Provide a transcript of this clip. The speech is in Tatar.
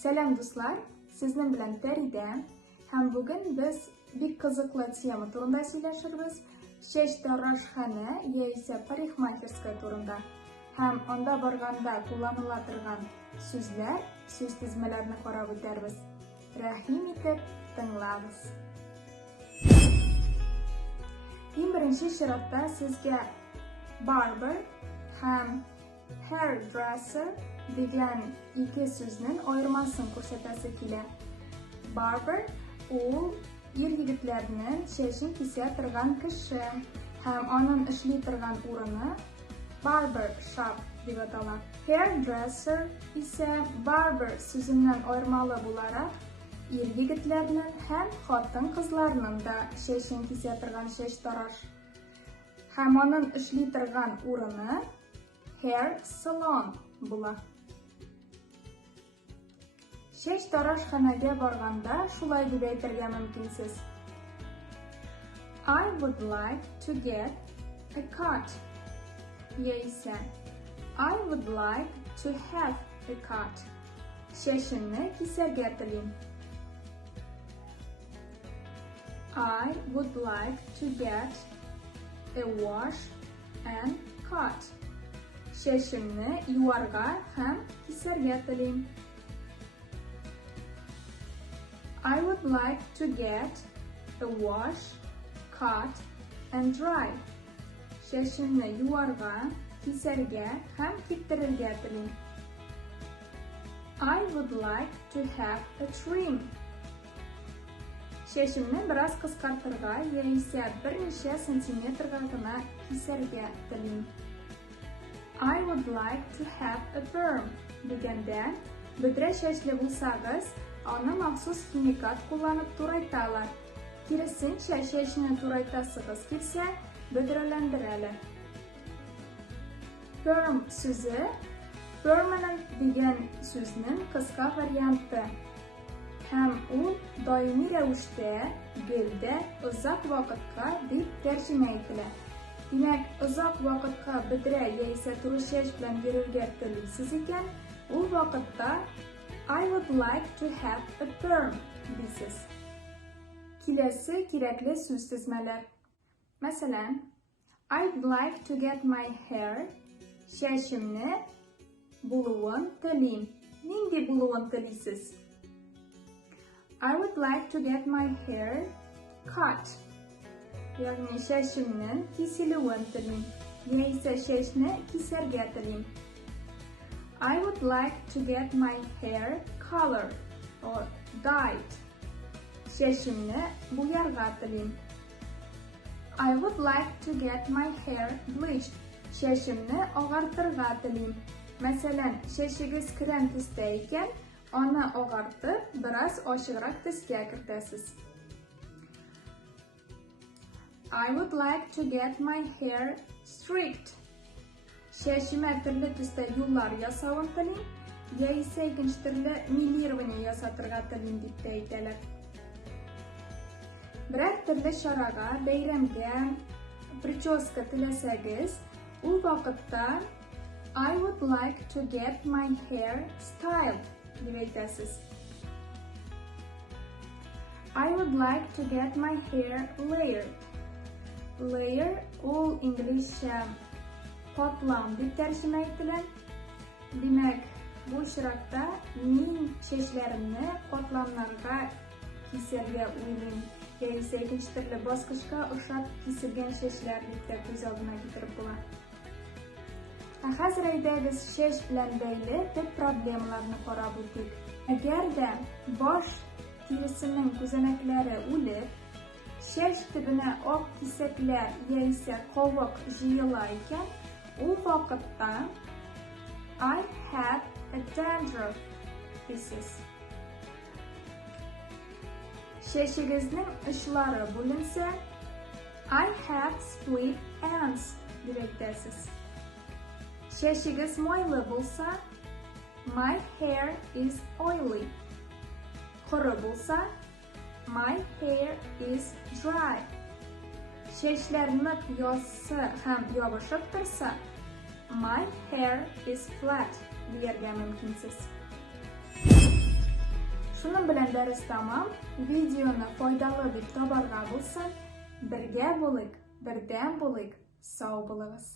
Selam dostlar, sizin bilen Feride. Hem bugün biz bir kızıklı tema turunda söyleşiriz. Şeştarashxana ise parikmacherska turunda. Hem onda barganda kullanılatırgan sözler, söz tizmelerini qarab o'tarmiz. Rahim etib tinglaymiz. En birinchi şartda sizga barber hem hairdresser degan ikki so'zning ayirmasini ko'rsatasi keladi. Barber u yigitlarning sheshin kesa turgan kishi ham onun ishli turgan o'rni barber shop deb ataladi. Hairdresser ise barber so'zidan ayirmali bo'larak yigitlarning ham xotin qizlarning da sheshin kesa turgan sheshtarash ham onun ishli turgan o'rni hair salon bo'ladi. Sheshtarashxonaga borganda shulay deb aytishga mumkinsiz. I would like to get a cut. Esa I would like to have a cut. Sheshimni kesarga tiling. I would like to get a wash and cut. Sheshimni yuvarga ham kesarga tiling. I would like to get a wash, cut and dry. Sheshimni yuvarga, kesarga ham keptirilga tiling. I would like to have a trim. Sheshimni biroz qisqartirga esa bir necha santimetrga gina kesarga tiling. I would like to have a perm deganda bitra sheshli bo'lsangiz ona maxsus ximikat kullanib turaytalar. Kirisincha sheshni turaytasiz kelsa bidralandiradi. Perm so'zi permanent degan so'zning qisqa varianti. Ham u doimiy ravishda, belda uzoq vaqtga deb tarjima etiladi. Demak, uzoq vaqtga bidra esa turishish bilan yurilga tilaysiz ekan, u vaqtda I would like to have a perm deysiz. Kelasi kerakli so'z tizmalar. Masalan, I'd like to get my hair. Sheshimni bo'luvin tiling. Nega bo'luvin tilaysiz? I would like to get my hair cut. Ya'ni sheshimni kesiluvin tiling. Esa sheshni kesarga tiling. I would like to get my hair colored or dyed. Sheshimni bo'yarga tiling. I would like to get my hair bleached. Sheshimni og'artirga tiling. Masalan, sheshingiz krem tusda ekan, uni og'artib, biroz oshiqroq tusga kiritasiz. I would like to get my hair streaked. Sheshimga turli tusda yo'llar yasavin tiling, esa ikkinchi turli milирование yasatirga tiling deb aytadilar. Biror turli sharaga, bayramga prichoska tilasangiz, u vaqtda I would like to get my hair styled deb aytasiz. I would like to get my hair layered. Layer all inglizcha qatlam deb tarjima etiladi. Demak, bu shirakda men sheshlarimni qatlamlarga kesarga o'ylayman. Esa ikkinchi turli bosqichga o'xshab kesilgan sheshlar deb ko'z oldimga keltirib bo'ladi. Hozirda biz shesh bilan bog'liq ko'p problemalarni qarab o'tdik. Agarda bosh terisining ko'zonaklari o'lib, shesh tibini oq kesaklar esa qovoq jiyila ekan, u vaqtda I have a dandruff deysiz. Sheshingizning ishlari bo'linsa I have split ends deb aytasiz. Sheshingiz moyli bo'lsa my hair is oily. Quri bo'lsa my hair is dry. Sheshlarni yozsa ham yopishib tursa my hair is flat deyarga mumkinsiz. Шуның белән дәрес тамам. Видеоны файдалы дип табарга булсын. Бергә булыйк, бердәм булыйк, сау булыгыз.